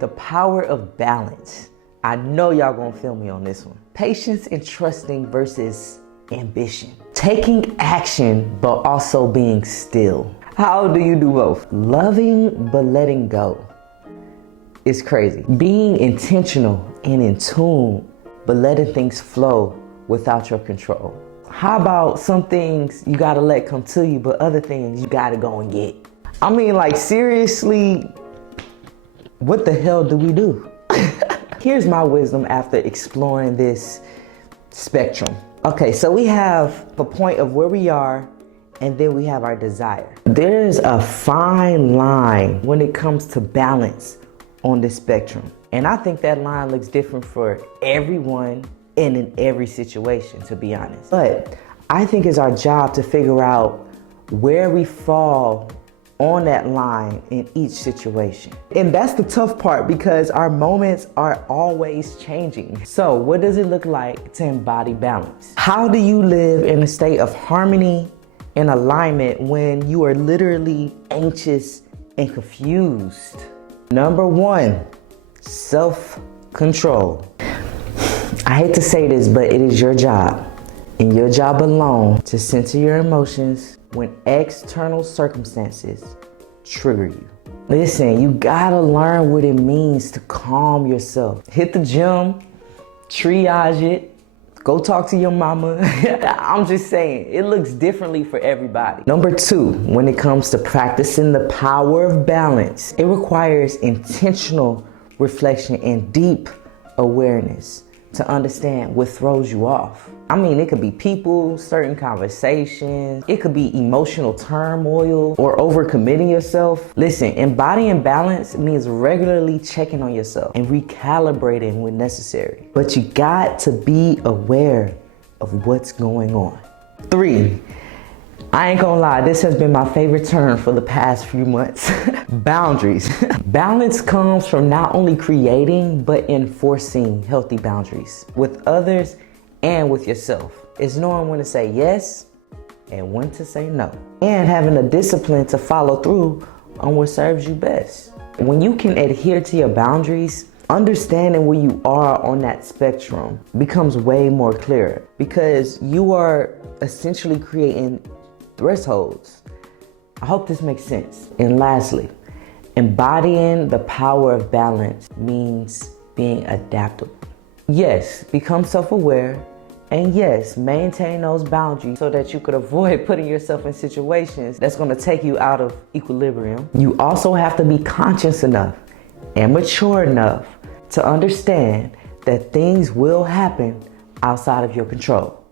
The power of balance. I know y'all gonna feel me on this one. Patience and trusting versus ambition. Taking action, but also being still. How do you do both? Loving, but letting go. It's crazy. Being intentional and in tune, but letting things flow without your control. How about some things you gotta let come to you, but other things you gotta go and get? I mean, like, seriously, what the hell do we do? Here's my wisdom after exploring this spectrum. Okay, so we have the point of where we are, and then we have our desire. There's a fine line when it comes to balance on this spectrum. And I think that line looks different for everyone and in every situation, to be honest. But I think it's our job to figure out where we fall on that line in each situation. And that's the tough part, because our moments are always changing. So what does it look like to embody balance? How do you live in a state of harmony and alignment when you are literally anxious and confused? Number one, self-control. I hate to say this, but it is your job, and your job alone, to center your emotions when external circumstances trigger you. Listen, you gotta learn what it means to calm yourself. Hit the gym, triage it, go talk to your mama. I'm just saying, it looks differently for everybody. Number two, when it comes to practicing the power of balance, it requires intentional reflection and deep awareness to understand what throws you off. I mean, it could be people, certain conversations, it could be emotional turmoil or overcommitting yourself. Listen, embodying balance means regularly checking on yourself and recalibrating when necessary. But you got to be aware of what's going on. Three, I ain't gonna lie, this has been my favorite term for the past few months. Boundaries. Balance comes from not only creating, but enforcing healthy boundaries with others and with yourself. It's knowing when to say yes and when to say no. And having a discipline to follow through on what serves you best. When you can adhere to your boundaries, understanding where you are on that spectrum becomes way more clear, because you are essentially creating thresholds. I hope this makes sense. And lastly, embodying the power of balance means being adaptable. Yes, become self-aware, and yes, maintain those boundaries so that you could avoid putting yourself in situations that's going to take you out of equilibrium. You also have to be conscious enough and mature enough to understand that things will happen outside of your control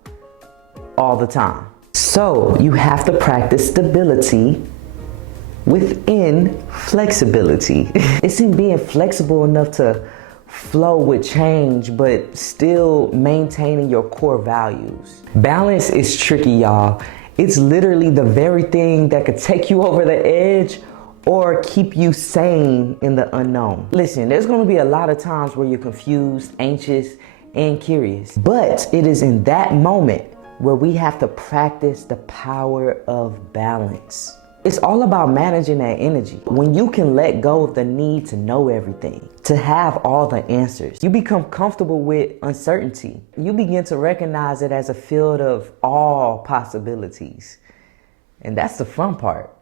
all the time. So you have to practice stability within flexibility. It's in being flexible enough to flow with change, but still maintaining your core values. Balance is tricky, y'all. It's literally the very thing that could take you over the edge or keep you sane in the unknown. Listen, there's gonna be a lot of times where you're confused, anxious, and curious. But it is in that moment where we have to practice the power of balance. It's all about managing that energy. When you can let go of the need to know everything, to have all the answers, you become comfortable with uncertainty. You begin to recognize it as a field of all possibilities. And that's the fun part.